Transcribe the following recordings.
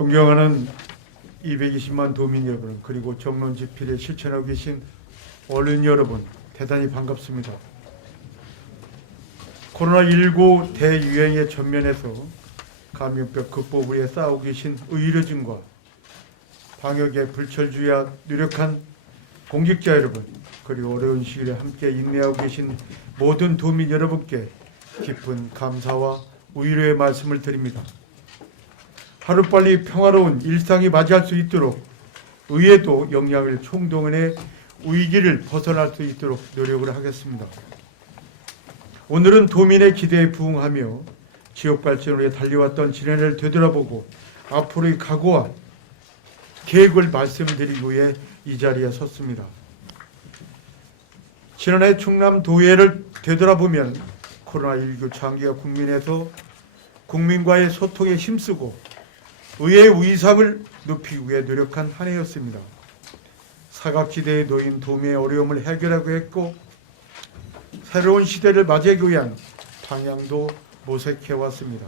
존경하는 220만 도민 여러분 그리고 정론 집필에 실천하고 계신 언론 여러분 대단히 반갑습니다. 코로나19 대유행의 전면에서 감염병 극복 위해 싸우고 계신 의료진과 방역에 불철주야 노력한 공직자 여러분 그리고 어려운 시기에 함께 인내하고 계신 모든 도민 여러분께 깊은 감사와 위로의 말씀을 드립니다. 하루빨리 평화로운 일상이 맞이할 수 있도록 의회도 역량을 총동원해 위기를 벗어날 수 있도록 노력을 하겠습니다. 오늘은 도민의 기대에 부응하며 지역 발전을 위해 달려왔던 지난해를 되돌아보고 앞으로의 각오와 계획을 말씀드리기 위해 이 자리에 섰습니다. 지난해 충남 도예를 되돌아보면 코로나19 장기화 국민에서 국민과의 소통에 힘쓰고 의회의 위상을 높이기 위해 노력한 한 해였습니다. 사각지대에 놓인 도민의 어려움을 해결하고 했고 새로운 시대를 맞이하기 위한 방향도 모색해 왔습니다.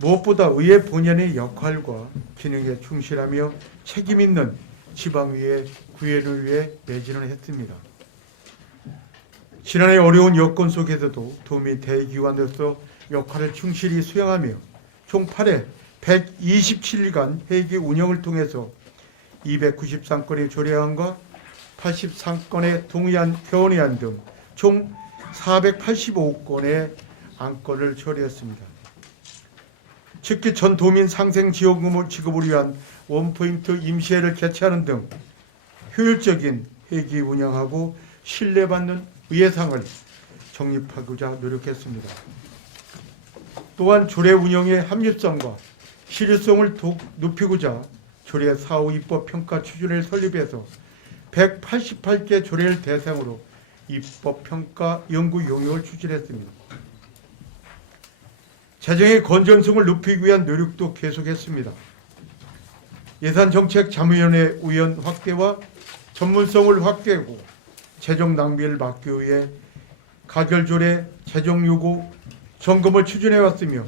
무엇보다 의회 본연의 역할과 기능에 충실하며 책임 있는 지방의회 구현을 위해 매진을 했습니다. 지난해 어려운 여건 속에서도 도민 대기관으로서 역할을 충실히 수행하며 총 8회 127일간 회기 운영을 통해서 293건의 조례안과 83건의 동의안, 견의안 등 총 485건의 안건을 처리했습니다. 특히 전 도민 상생 지원금을 지급을 위한 원포인트 임시회를 개최하는 등 효율적인 회기 운영하고 신뢰받는 의회상을 정립하고자 노력했습니다. 또한 조례 운영의 합리성과 실효성을 도- 높이고자 조례 사후 입법 평가 추진을 설립해서 188개 조례를 대상으로 입법 평가 연구 용역을 추진했습니다. 재정의 건전성을 높이기 위한 노력도 계속했습니다. 예산정책 자문위원회 위원 확대와 전문성을 확대하고 재정 낭비를 막기 위해 가결조례 재정 요구 점검을 추진해 왔으며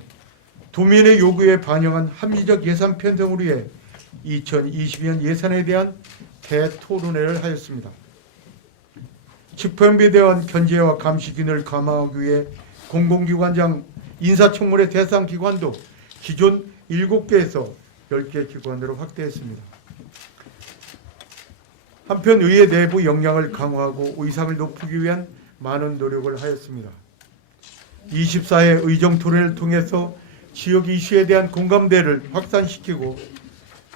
도민의 요구에 반영한 합리적 예산 편성을 위해 2020년 예산에 대한 대토론회를 하였습니다. 집행부에 대한 견제와 감시 기능을 강화하기 위해 공공기관장 인사청문회 대상 기관도 기존 7개에서 10개 기관으로 확대했습니다. 한편 의회 내부 역량을 강화하고 의상을 높이기 위한 많은 노력을 하였습니다. 24회 의정 토론을 통해서 지역 이슈에 대한 공감대를 확산시키고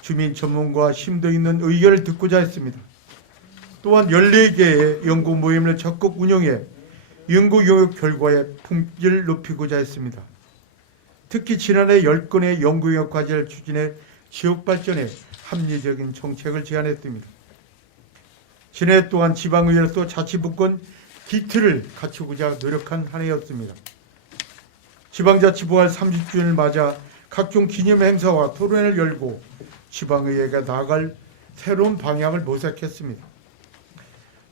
주민 전문가 심도 있는 의견을 듣고자 했습니다. 또한 14개의 연구 모임을 적극 운영해 연구 용역 결과의 품질을 높이고자 했습니다. 특히 지난해 10건의 연구 용역 과제를 추진해 지역 발전에 합리적인 정책을 제안했습니다. 지난해 또한 지방의회로서 자치분권 기틀을 갖추고자 노력한 한 해였습니다. 지방자치 부활 30주년을 맞아 각종 기념 행사와 토론회를 열고 지방의회가 나아갈 새로운 방향을 모색했습니다.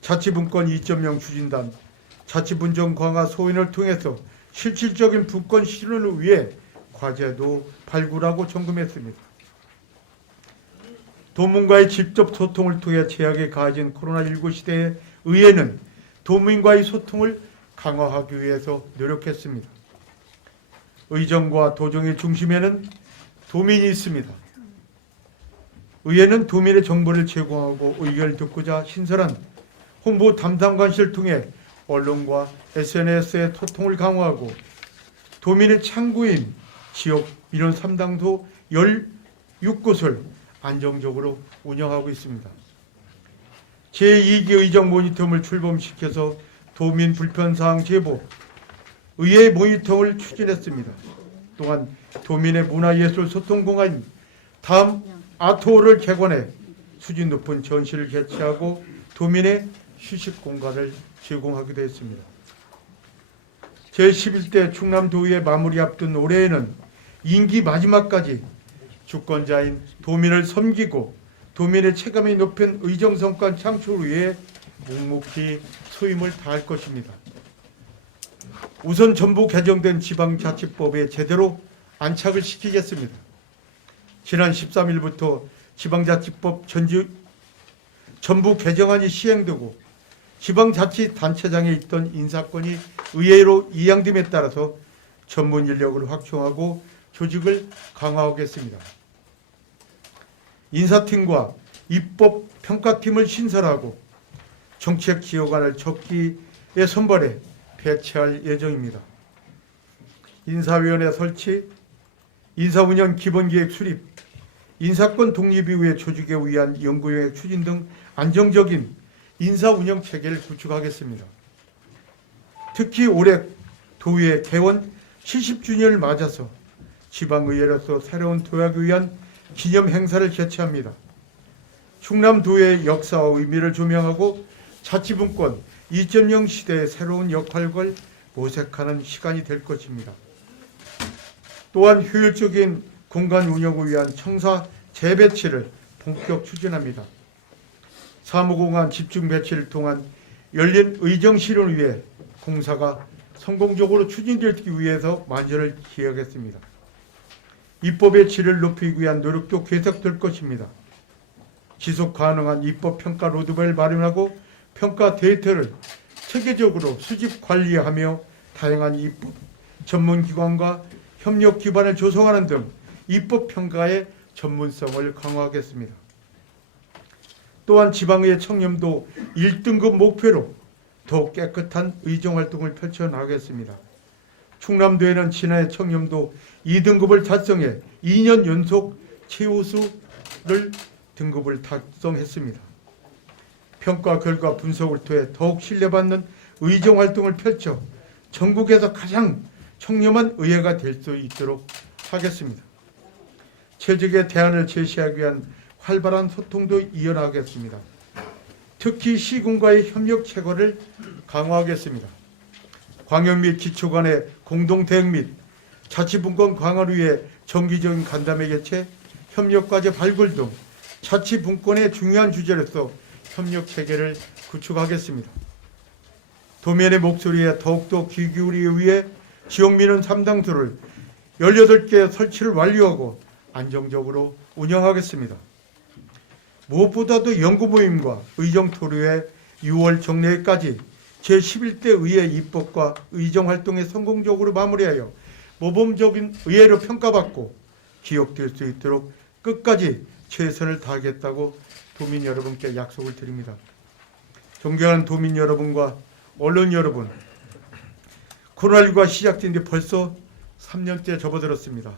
자치분권 2.0 추진단, 자치분정 강화 소인을 통해서 실질적인 분권 실현을 위해 과제도 발굴하고 점검했습니다. 도민과의 직접 소통을 통해 제약에 가해진 코로나19 시대에 의회는 도민과의 소통을 강화하기 위해서 노력했습니다. 의정과 도정의 중심에는 도민이 있습니다. 의회는 도민의 정보를 제공하고 의견을 듣고자 신설한 홍보 담당관실을 통해 언론과 SNS의 소통을 강화하고 도민의 창구인 지역 민원 3당도 16곳을 안정적으로 운영하고 있습니다. 제2기 의정 모니터를 출범시켜서 도민 불편사항 제보, 의회 모니터를 추진했습니다. 또한 도민의 문화예술 소통 공간인 다음 아토를 개관해 수준 높은 전시를 개최하고 도민의 휴식 공간을 제공하기도 했습니다. 제11대 충남도의회 마무리 앞둔 올해에는 임기 마지막까지 주권자인 도민을 섬기고 도민의 체감이 높은 의정성과 창출을 위해 묵묵히 소임을 다할 것입니다. 우선 전부 개정된 지방자치법에 제대로 안착을 시키겠습니다. 지난 13일부터 지방자치법 전주, 전부 개정안이 시행되고 지방자치단체장에 있던 인사권이 의회로 이양됨에 따라서 전문 인력을 확충하고 조직을 강화하겠습니다. 인사팀과 입법평가팀을 신설하고 정책지휘관을 적기에 선발해 배치할 예정입니다. 인사위원회 설치, 인사운영 기본계획 수립, 인사권 독립 이후의 조직에 의한 연구여행 추진 등 안정적인 인사운영 체계를 구축하겠습니다. 특히 올해 도의회 개원 70주년을 맞아서 지방의회로서 새로운 도약을 위한 기념 행사를 개최합니다. 충남도의 역사와 의미를 조명하고 자치분권 2.0 시대의 새로운 역할을 모색하는 시간이 될 것입니다. 또한 효율적인 공간 운영을 위한 청사 재배치를 본격 추진합니다. 사무공간 집중 배치를 통한 열린 의정 실현을 위해 공사가 성공적으로 추진되기 위해서 만전을 기하겠습니다. 입법의 질을 높이기 위한 노력도 계속될 것입니다. 지속 가능한 입법 평가 로드맵을 마련하고 평가 데이터를 체계적으로 수집 관리하며 다양한 입법 전문 기관과 협력 기반을 조성하는 등 입법 평가의 전문성을 강화하겠습니다. 또한 지방의 청렴도 1등급 목표로 더욱 깨끗한 의정 활동을 펼쳐 나가겠습니다. 충남도에는 지난해 청렴도 2등급을 달성해 2년 연속 최우수를 등급을 달성했습니다. 평가 결과 분석을 통해 더욱 신뢰받는 의정 활동을 펼쳐 전국에서 가장 청렴한 의회가 될 수 있도록 하겠습니다. 최적의 대안을 제시하기 위한 활발한 소통도 이어나가겠습니다. 특히 시군과의 협력 체계를 강화하겠습니다. 광역 및 기초 간의 공동 대응 및 자치분권 강화를 위해 정기적인 간담회 개최, 협력과제 발굴 등 자치분권의 중요한 주제로서 협력 체계를 구축하겠습니다. 도민의 목소리에 더욱더 귀 기울이기 위해 지역민원 상담소를 18개 설치를 완료하고 안정적으로 운영하겠습니다. 무엇보다도 연구 모임과 의정 토로회 6월 정례회까지 제11대 의회 입법과 의정 활동에 성공적으로 마무리하여 모범적인 의회로 평가받고 기억될 수 있도록 끝까지 최선을 다하겠다고 도민 여러분께 약속을 드립니다. 존경하는 도민 여러분과 언론 여러분, 코로나19가 시작된 지 벌써 3년째 접어들었습니다.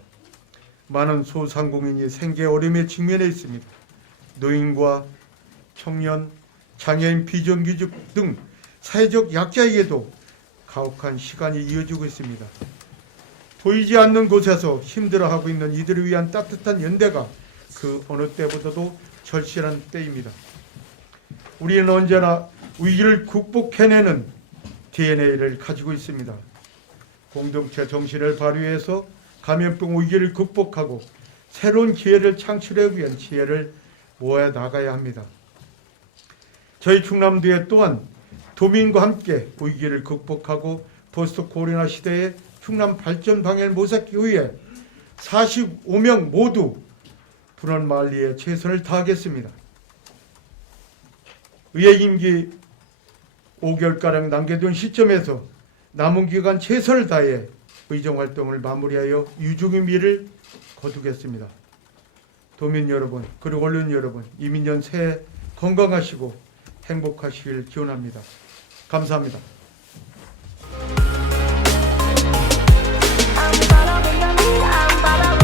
많은 소상공인이 생계 어려움에 직면해 있습니다. 노인과 청년, 장애인, 비정규직 등 사회적 약자에게도 가혹한 시간이 이어지고 있습니다. 보이지 않는 곳에서 힘들어하고 있는 이들을 위한 따뜻한 연대가 그 어느 때보다도 절실한 때입니다. 우리는 언제나 위기를 극복해내는 DNA를 가지고 있습니다. 공동체 정신을 발휘해서 감염병 위기를 극복하고 새로운 기회를 창출하기 위한 지혜를 모아 나가야 합니다. 저희 충남도에 또한 도민과 함께 위기를 극복하고 포스트 코로나 시대의 충남 발전 방향을 모색하기 위해 45명 모두 분원 만리에 최선을 다하겠습니다. 의회 임기 5개월가량 남겨둔 시점에서 남은 기간 최선을 다해 의정 활동을 마무리하여 유종의 미를 거두겠습니다. 도민 여러분, 그리고 언론 여러분, 이민년 새해 건강하시고 행복하시길 기원합니다. 감사합니다. Following